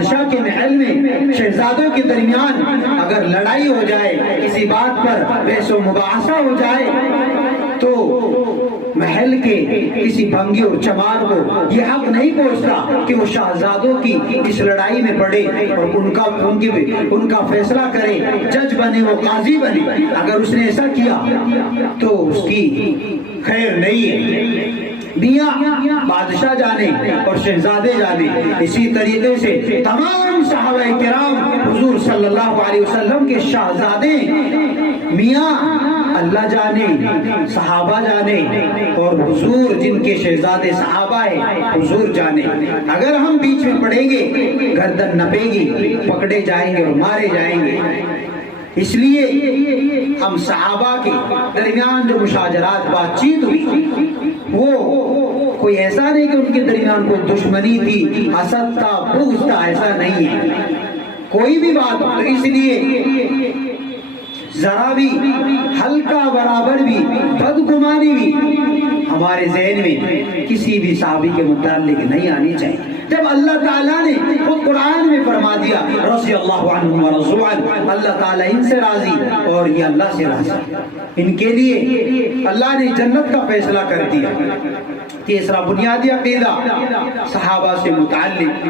بادشاہ کے محل میں شہزادوں کے درمیان اگر لڑائی ہو جائے، کسی بات پر بحث و مباحثہ ہو جائے، تو محل کے کسی بھنگی اور چمار کو یہ حق نہیں پہنچتا کہ وہ شہزادوں کی اس لڑائی میں پڑے اور ان کا فیصلہ کرے، جج بنے، وہ قاضی بنے۔ اگر اس نے ایسا کیا تو اس کی خیر نہیں ہے۔ میاں بادشاہ جانے اور شہزادے جانے، اسی طریقے سے تمام صحابہ کرام حضور صلی اللہ علیہ وسلم کے شہزادے، میاں اللہ جانے، صحابہ جانے، اور حضور جن کے شہزادے صحابہ ہیں حضور جانے۔ اگر ہم بیچ میں پڑیں گے گردن نپے گی، پکڑے جائیں گے اور مارے جائیں گے۔ اس لیے ہم صحابہ کے درمیان جو مشاجرات بات چیت ہوئی، وہ کوئی ایسا نہیں کہ ان کے درمیان کوئی دشمنی تھی، حسد تھا، بغض تھا، ایسا نہیں ہے۔ کوئی بھی بات ہو، اس لیے ذرا بھی ہلکا برابر بھی بدگمانی بھی ہمارے ذہن میں کسی بھی صحابی کے متعلق نہیں آنی چاہیے۔ جب اللہ تعالیٰ نے خود قرآن میں فرما دیا رضی اللہ عنہم ورضوا عنہ، اللہ تعالیٰ ان سے راضی اور یہ اللہ سے راضی، ان کے لیے اللہ نے جنت کا فیصلہ کر دیا۔ تیسرا بنیادی عقیدہ صحابہ سے متعلق